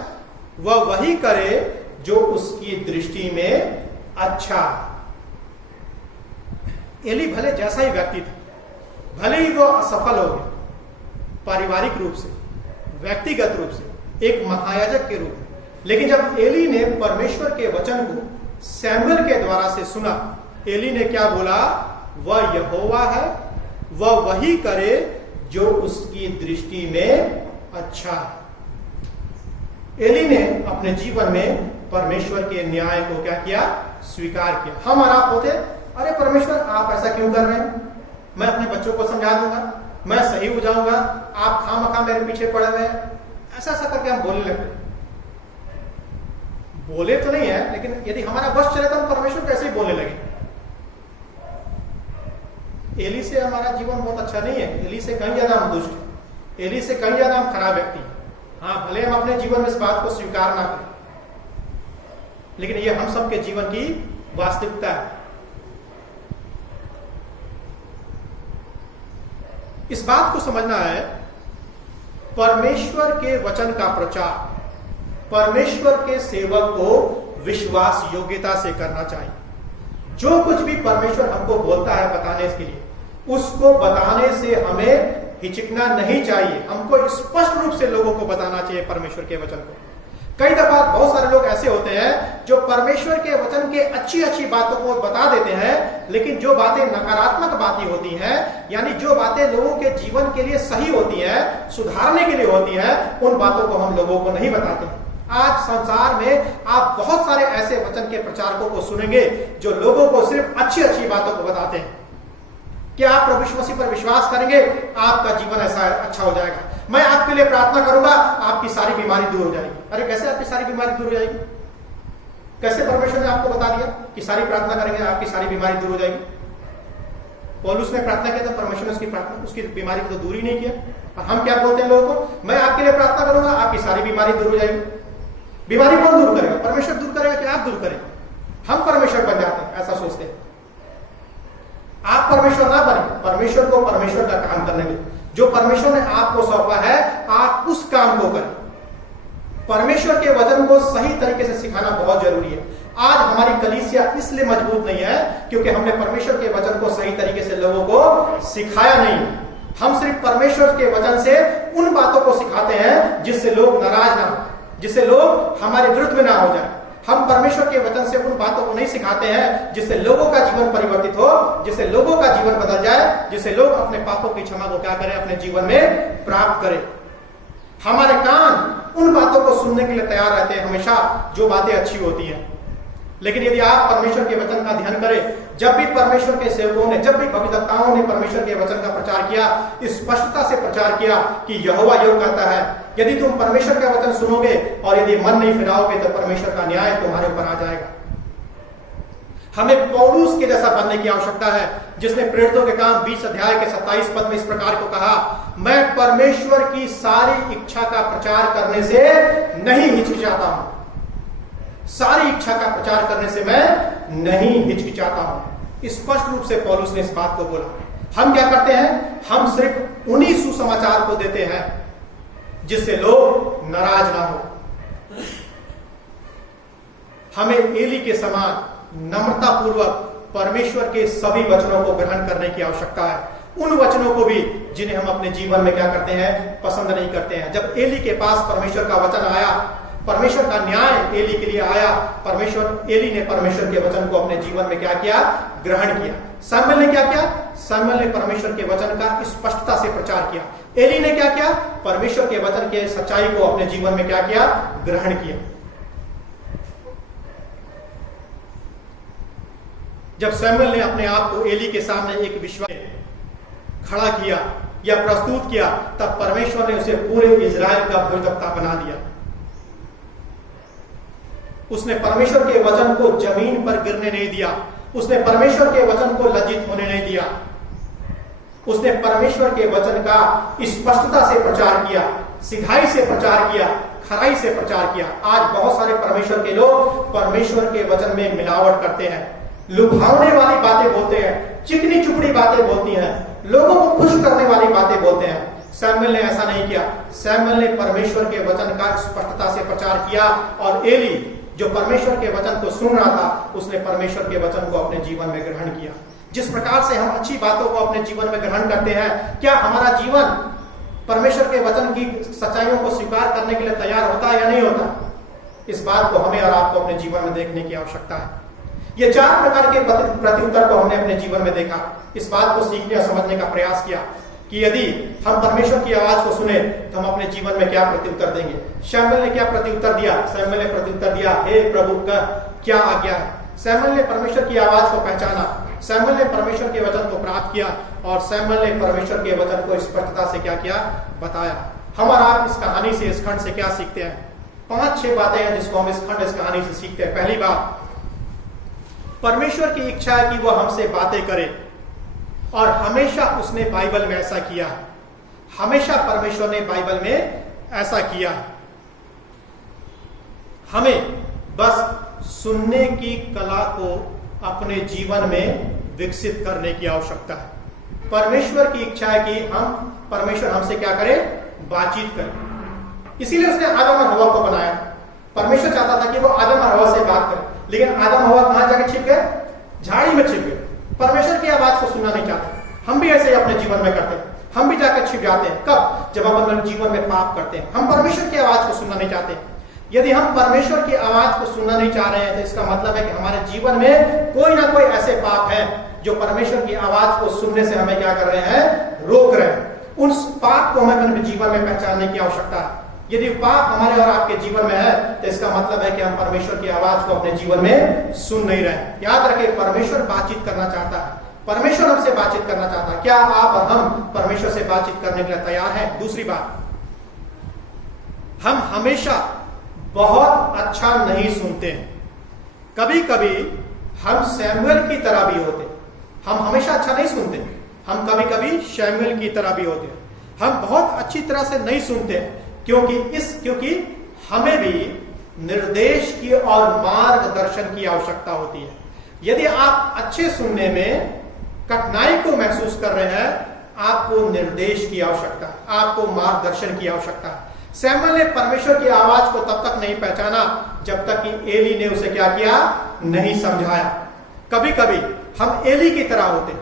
वह वही करे जो उसकी दृष्टि में अच्छा है। एली भले जैसा ही व्यक्ति था, भले ही वो असफल हो गया पारिवारिक रूप से, व्यक्तिगत रूप से, एक महायाजक के रूप में, लेकिन जब एली ने परमेश्वर के वचन को शमूएल के द्वारा से सुना, एली ने क्या बोला? वह यहोवा है, वह वही करे जो उसकी दृष्टि में अच्छा है। एली ने अपने जीवन में परमेश्वर के न्याय को क्या किया? स्वीकार किया। हम और आप होते, अरे परमेश्वर आप ऐसा क्यों कर रहे हैं? मैं अपने बच्चों को समझा दूंगा, मैं सही हो जाऊंगा, आप खामखा मेरे पीछे पड़े हुए हैं, ऐसा करके हम बोलने लगते। बोले तो नहीं है, लेकिन यदि हमारा बस चले तो हम परमेश्वर कैसे ही बोलने लगे। एली से हमारा जीवन बहुत अच्छा नहीं है। एली से कहीं ज्यादा हम दुष्ट हैं, एली से कहीं ज्यादा हम खराब व्यक्ति हैं। हाँ, भले हम अपने जीवन में इस बात को स्वीकार ना करें, लेकिन ये हम सबके जीवन की वास्तविकता है। इस बात को समझना है, परमेश्वर के वचन का प्रचार परमेश्वर के सेवक को विश्वास योग्यता से करना चाहिए। जो कुछ भी परमेश्वर हमको बोलता है बताने के लिए, उसको बताने से हमें हिचकना नहीं चाहिए। हमको स्पष्ट रूप से लोगों को बताना चाहिए परमेश्वर के वचन को। कई दफा बहुत सारे लोग ऐसे होते हैं जो परमेश्वर के वचन के अच्छी अच्छी बातों को बता देते हैं, लेकिन जो बातें नकारात्मक बातें होती हैं, यानी जो बातें लोगों के जीवन के लिए सही होती हैं, सुधारने के लिए होती हैं, उन बातों को हम लोगों को नहीं बताते। आज संसार में आप बहुत सारे ऐसे वचन के प्रचारकों को सुनेंगे जो लोगों को सिर्फ अच्छी अच्छी बातों को बताते हैं। क्या आप प्रभु यीशु मसीह पर विश्वास करेंगे, आपका जीवन ऐसा अच्छा हो जाएगा। मैं आपके लिए प्रार्थना करूंगा, आपकी सारी बीमारी दूर हो जाएगी। अरे कैसे आपकी सारी बीमारी दूर हो जाएगी? कैसे परमेश्वर ने आपको बता दिया कि सारी प्रार्थना करेंगे आपकी सारी बीमारी दूर हो जाएगी? पौलुस ने प्रार्थना किया था, परमेश्वर ने उसकी प्रार्थना, उसकी बीमारी को तो दूर ही नहीं किया। और हम क्या बोलते हैं लोगों को, मैं आपके लिए प्रार्थना करूंगा, आपकी सारी बीमारी दूर हो जाएगी। बीमारी कौन दूर करेगा? परमेश्वर दूर करेगा कि आप दूर करेंगे? हम परमेश्वर बन जाते हैं, ऐसा सोचते हैं। आप परमेश्वर ना बने, परमेश्वर को परमेश्वर का काम करने दो। जो परमेश्वर ने आपको सौंपा है, आप उस काम को करें। परमेश्वर के वचन को सही तरीके से सिखाना बहुत जरूरी है। आज हमारी कलीसिया इसलिए मजबूत नहीं है क्योंकि हमने परमेश्वर के वचन को सही तरीके से लोगों को सिखाया नहीं। हम सिर्फ परमेश्वर के वचन से उन बातों को सिखाते हैं जिससे लोग नाराज ना हो, जिससे लोग हमारे विरुद्ध में ना हो जाए। हम परमेश्वर के वचन से उन बातों को नहीं सिखाते हैं जिससे लोगों का जीवन परिवर्तित हो, जिससे लोगों का जीवन बदल जाए, जिससे लोग अपने पापों की क्षमा को क्या करें, अपने जीवन में प्राप्त करें। हमारे कान उन बातों को सुनने के लिए तैयार रहते हैं हमेशा जो बातें अच्छी होती हैं। लेकिन यदि आप परमेश्वर के वचन का ध्यान करें, जब भी परमेश्वर के सेवकों ने, जब भी भविष्यवक्ताओं ने परमेश्वर के वचन का प्रचार किया, स्पष्टता से प्रचार किया कि यहोवा योग कहता है, यदि तुम परमेश्वर का वचन सुनोगे और यदि मन नहीं फिराओगे तो परमेश्वर का न्याय तुम्हारे ऊपर आ जाएगा। हमें पौलुस के जैसा बनने की आवश्यकता है, जिसने प्रेरितों के काम 20 अध्याय के 27 पद में इस प्रकार को कहा, मैं परमेश्वर की सारी इच्छा का प्रचार करने से नहीं हिचकिचाता हूं। सारी इच्छा का प्रचार करने से मैं नहीं हिचकिचाता हूं। स्पष्ट रूप से पौलुस ने इस बात को बोला। हम क्या करते हैं? हम सिर्फ उन्हीं सुसमाचार को देते हैं जिससे लोग नाराज ना हो। हमें एली के समान नम्रता पूर्वक परमेश्वर के सभी वचनों को ग्रहण करने की आवश्यकता है, उन वचनों को भी जिन्हें हम अपने जीवन में क्या करते हैं, पसंद नहीं करते हैं। जब एली के पास परमेश्वर का वचन आया, परमेश्वर का न्याय एली के लिए आया, एली ने परमेश्वर के वचन को अपने जीवन में क्या किया, ग्रहण किया। शमूएल ने क्या किया? शमूएल ने परमेश्वर के वचन का स्पष्टता से प्रचार किया। एली ने क्या किया? परमेश्वर के वचन के सच्चाई को अपने जीवन में क्या किया, ग्रहण किया। जब शमूएल ने अपने आप को एली के सामने एक विश्वास खड़ा किया या प्रस्तुत किया, तब परमेश्वर ने उसे पूरे इजराइल का भविष्यवक्ता बना दिया। उसने परमेश्वर के वचन को जमीन पर गिरने नहीं दिया, उसने परमेश्वर के वचन को लज्जित होने नहीं दिया। उसने परमेश्वर के वचन का स्पष्टता से प्रचार किया, सिधाई से प्रचार किया, खराई से प्रचार किया। आज बहुत सारे परमेश्वर के लोग परमेश्वर के वचन में मिलावट करते हैं, लुभावने वाली बातें बोलते हैं, चिकनी चुपड़ी बातें बोलती हैं, लोगों को खुश करने वाली बातें बोलते हैं। शमूएल ने ऐसा नहीं किया। शमूएल ने परमेश्वर के वचन का स्पष्टता से प्रचार किया, और एली जो परमेश्वर के वचन को सुन रहा था, उसने परमेश्वर के वचन को अपने जीवन में ग्रहण किया। जिस प्रकार से हम अच्छी बातों को अपने जीवन में ग्रहण करते हैं, क्या हमारा जीवन परमेश्वर के वचन की सच्चाइयों को स्वीकार करने के लिए तैयार होता है या नहीं होता? इस बात को हमें और आपको अपने जीवन में देखने की आवश्यकता है। ये 4 प्रकार के प्रत्युत्तर को हमने अपने जीवन में देखा। इस बात को सीखने और समझने का प्रयास किया कि यदि हम परमेश्वर की आवाज को सुने तो हम अपने जीवन में क्या प्रत्युत्तर देंगे। शमूएल ने क्या प्रत्युत्तर दिया? शमूएल ने प्रत्युत्तर दिया, हे प्रभु का क्या आज्ञा है। शमूएल ने परमेश्वर की आवाज को पहचाना, शमूएल ने परमेश्वर के वचन को प्राप्त किया, और शमूएल ने परमेश्वर के वचन को स्पष्टता से क्या किया, बताया। हम और आप इस कहानी से, इस खंड से क्या सीखते हैं? 5-6 बातें हैं जिसको हम इस कहानी से सीखते हैं। पहली बात, परमेश्वर की इच्छा है कि वो हमसे बातें करे, और हमेशा उसने बाइबल में ऐसा किया। हमेशा परमेश्वर ने बाइबल में ऐसा किया। हमें बस सुनने की कला को अपने जीवन में विकसित करने की आवश्यकता है। परमेश्वर की इच्छा है कि परमेश्वर हमसे क्या करे, बातचीत करे। इसीलिए उसने आदम और हवा को बनाया। परमेश्वर चाहता था कि वो आदम और हवा से बात करे, लेकिन आदम हवा कहां जाके छिप गए? झाड़ी में छिप गए, परमेश्वर की आवाज को सुनना नहीं चाहते। हम भी ऐसे ही अपने जीवन में करते हैं, हम भी जाकर छिप जाते हैं। कब? जब हम अपने जीवन में पाप करते हैं। हम परमेश्वर की आवाज को सुनना नहीं चाहते। यदि हम परमेश्वर की आवाज को सुनना नहीं चाह रहे हैं तो इसका मतलब है कि हमारे जीवन में कोई ना कोई ऐसे पाप है जो परमेश्वर की आवाज को सुनने से हमें क्या कर रहे हैं? रोक रहे हैं। उन पाप को हमें अपने जीवन में पहचानने की आवश्यकता है। यदि पाप हमारे और आपके जीवन में है तो इसका मतलब है कि हम परमेश्वर की आवाज को अपने जीवन में सुन नहीं रहे। याद रखें, परमेश्वर बातचीत करना चाहता है, परमेश्वर हमसे बातचीत करना चाहता है। क्या आप और हम परमेश्वर से बातचीत करने के लिए तैयार हैं? दूसरी बात, हम हमेशा बहुत अच्छा नहीं सुनते हैं। कभी कभी हम शमूएल की तरह भी होते हैं। हम हमेशा अच्छा नहीं सुनते, हम कभी कभी शमूएल की तरह भी होते हैं। हम बहुत अच्छी तरह से नहीं सुनते हैं क्योंकि हमें भी निर्देश की और मार्गदर्शन की आवश्यकता होती है। यदि आप अच्छे सुनने में कठिनाई को महसूस कर रहे हैं, आपको निर्देश की आवश्यकता है, आपको मार्गदर्शन की आवश्यकता है। शमूएल ने परमेश्वर की आवाज को तब तक नहीं पहचाना जब तक कि एली ने उसे क्या किया? नहीं समझाया। कभी कभी हम एली की तरह होते हैं,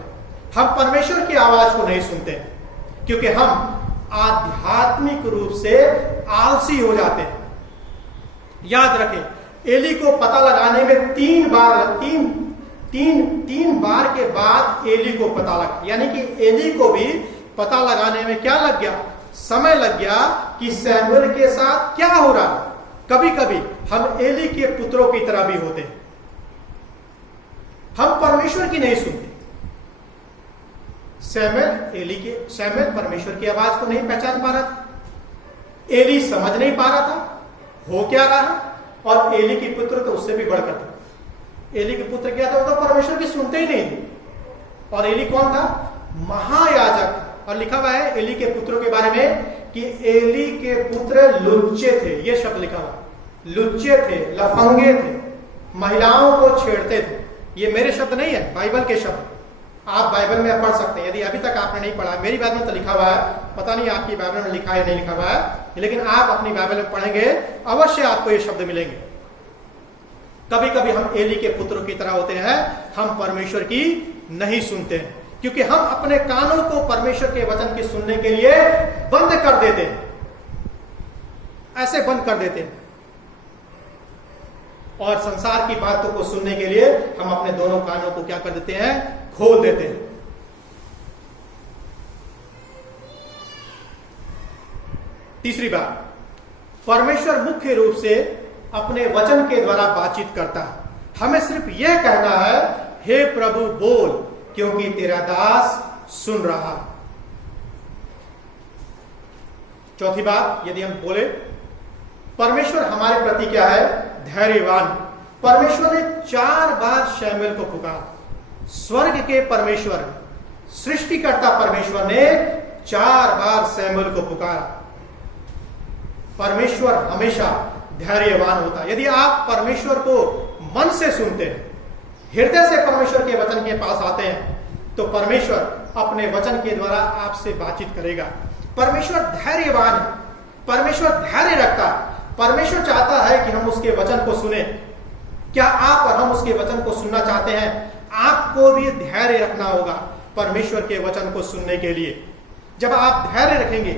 हम परमेश्वर की आवाज को नहीं सुनते क्योंकि हम आध्यात्मिक रूप से आलसी हो जाते हैं। याद रखें, एली को पता लगाने में तीन बार के बाद एली को पता लगा, यानी कि एली को भी पता लगाने में क्या लग गया? समय लग गया कि शमूएल के साथ क्या हो रहा है। कभी कभी हम एली के पुत्रों की तरह भी होते हैं, हम परमेश्वर की नहीं सुनते। शमूएल परमेश्वर की आवाज को नहीं पहचान पा रहा था, एली समझ नहीं पा रहा था हो क्या रहा है, और एली के पुत्र तो उससे भी बढ़कर थे। एली के पुत्र क्या था? वो तो परमेश्वर की सुनते ही नहीं थे। और एली कौन था? महायाजक। और लिखा हुआ है एली के पुत्रों के बारे में कि एली के पुत्र लुच्चे थे। ये शब्द लिखा हुआ, लुच्चे थे, लफंगे थे, महिलाओं को छेड़ते थे। ये मेरे शब्द नहीं है, बाइबल के शब्द। आप बाइबल में पढ़ सकते हैं यदि अभी तक आपने नहीं पढ़ा। मेरी बाइबल में तो लिखा हुआ है, पता नहीं आपकी बाइबल में लिखा है या नहीं लिखा हुआ है, लेकिन आप अपनी बाइबल में पढ़ेंगे अवश्य आपको ये शब्द मिलेंगे। कभी कभी हम एली के पुत्रों की तरह होते हैं, हम परमेश्वर की नहीं सुनते हैं क्योंकि हम अपने कानों को परमेश्वर के वचन की सुनने के लिए बंद कर देते हैं, ऐसे बंद कर देते हैं। और संसार की बातों को सुनने के लिए हम अपने दोनों कानों को क्या कर देते हैं? खोल देते हैं। तीसरी बात, परमेश्वर मुख्य रूप से अपने वचन के द्वारा बातचीत करता है। हमें सिर्फ यह कहना है, हे प्रभु बोल, क्योंकि तेरा दास सुन रहा। चौथी बात, यदि हम बोले, परमेश्वर हमारे प्रति क्या है? धैर्यवान। परमेश्वर ने 4 बार शमूएल को पुकारा। स्वर्ग के परमेश्वर, सृष्टिकर्ता परमेश्वर ने 4 बार शमूएल को पुकारा। परमेश्वर हमेशा धैर्यवान होता है। यदि आप परमेश्वर को मन से सुनते हैं, हृदय से परमेश्वर के वचन के पास आते हैं, तो परमेश्वर अपने वचन के द्वारा आपसे बातचीत करेगा। परमेश्वर धैर्यवान है, परमेश्वर धैर्य रखता है। परमेश्वर चाहता है कि हम उसके वचन को सुने। क्या आप और हम उसके वचन को सुनना चाहते हैं? आपको भी धैर्य रखना होगा परमेश्वर के वचन को सुनने के लिए। जब आप धैर्य रखेंगे,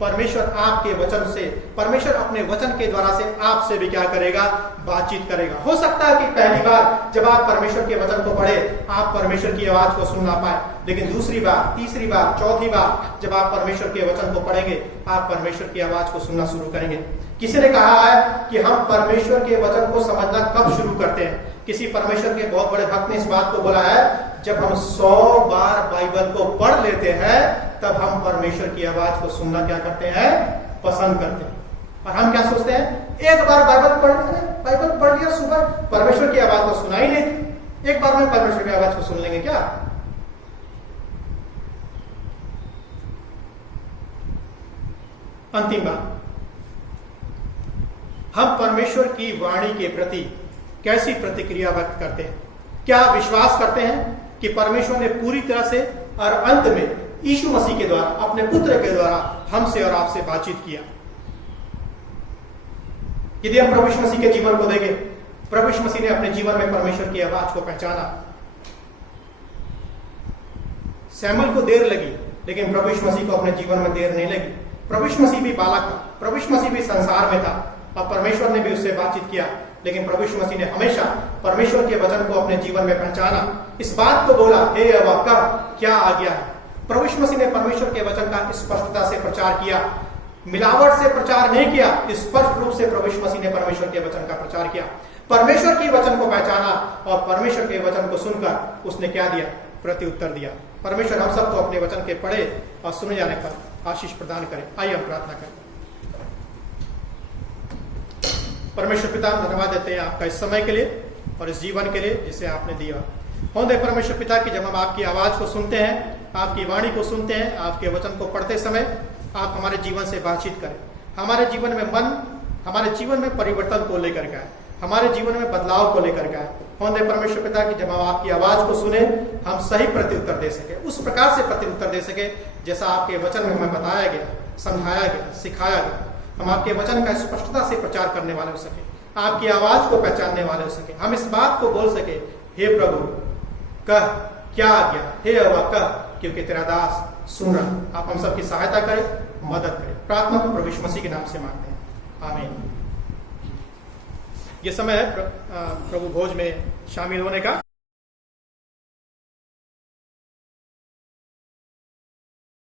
परमेश्वर आपके वचन से, परमेश्वर अपने वचन के द्वारा से आपसे भी क्या करेगा? बातचीत करेगा। हो सकता है कि पहली बार जब आप परमेश्वर के वचन को पढ़े, आप परमेश्वर की आवाज को सुन ना पाए, लेकिन दूसरी बार, तीसरी बार, चौथी बार जब आप परमेश्वर के वचन को पढ़ेंगे, आप परमेश्वर की आवाज को सुनना शुरू करेंगे। किसी ने कहा है कि हम परमेश्वर के वचन को समझना कब शुरू करते हैं? किसी परमेश्वर के बहुत बड़े भक्त ने इस बात को बोला है, जब हम 100 बार बाइबल को पढ़ लेते हैं, तब हम परमेश्वर की आवाज को सुनना क्या करते हैं? पसंद करते हैं। और हम क्या सोचते हैं? एक बार बाइबल पढ़ लिया सुबह, परमेश्वर की आवाज तो सुनाई नहीं थी, एक बार में परमेश्वर की आवाज को सुन लेंगे क्या? अंतिम बात, हम परमेश्वर की वाणी के प्रति कैसी प्रतिक्रिया व्यक्त करते हैं? क्या विश्वास करते हैं कि परमेश्वर ने पूरी तरह से और अंत में यीशु मसीह के द्वारा, अपने पुत्र के द्वारा हमसे और आपसे बातचीत किया? यदि हम प्रभु यीशु मसीह के जीवन को देखें, प्रभु यीशु मसीह ने अपने जीवन में परमेश्वर की आवाज को पहचाना। सैमुअल को देर लगी, लेकिन प्रभु यीशु मसीह को अपने जीवन में देर नहीं लगी। प्रभु यीशु मसीह भी बालक था, प्रभु यीशु मसीह भी संसार में था और परमेश्वर ने भी उससे बातचीत किया, लेकिन प्रभु यीशु मसीह ने हमेशा परमेश्वर के वचन को अपने जीवन में पहचाना। इस बात को बोला, हे यहोवा कह क्या आ गया है। प्रभु यीशु मसीह ने परमेश्वर के वचन का स्पष्टता से प्रचार किया, मिलावट से प्रचार नहीं किया। स्पष्ट रूप से प्रभु यीशु मसीह ने परमेश्वर के वचन का प्रचार किया, परमेश्वर के वचन को पहचाना और परमेश्वर के वचन को सुनकर उसने क्या दिया? प्रत्युत्तर दिया। परमेश्वर हम सबको अपने वचन के पढ़े और सुने जाने पर आशीष प्रदान करें। आइए हम प्रार्थना करें। परमेश्वर पिता, धन्यवाद देते हैं आपका इस समय के लिए और इस जीवन के लिए जिसे आपने दिया। होंदे परमेश्वर पिता की जब हम आपकी आवाज को सुनते हैं, आपकी वाणी को सुनते हैं, आपके वचन को पढ़ते समय आप हमारे जीवन से बातचीत करें। हमारे जीवन में हमारे जीवन में परिवर्तन को लेकर के आए, हमारे जीवन में बदलाव को लेकर के आए। होंदे परमेश्वर पिता की जब हम आपकी आवाज को सुने, हम सही प्रत्युत्तर दे सके, उस प्रकार से प्रत्युत्तर दे सके जैसा आपके वचन में हमें बताया गया, समझाया गया, सिखाया गया। हम आपके वचन का स्पष्टता से प्रचार करने वाले हो सके, आपकी आवाज को पहचानने वाले हो सके। हम इस बात को बोल सके, हे प्रभु कह क्या आ गया, हे यहोवा कह, क्योंकि तेरा दास सुन रहा। आप हम सबकी सहायता करें, मदद करें। प्रार्थना को प्रभु यीशु मसीह के नाम से मांगते हैं, आमीन। ये समय है प्रभु भोज में शामिल होने का।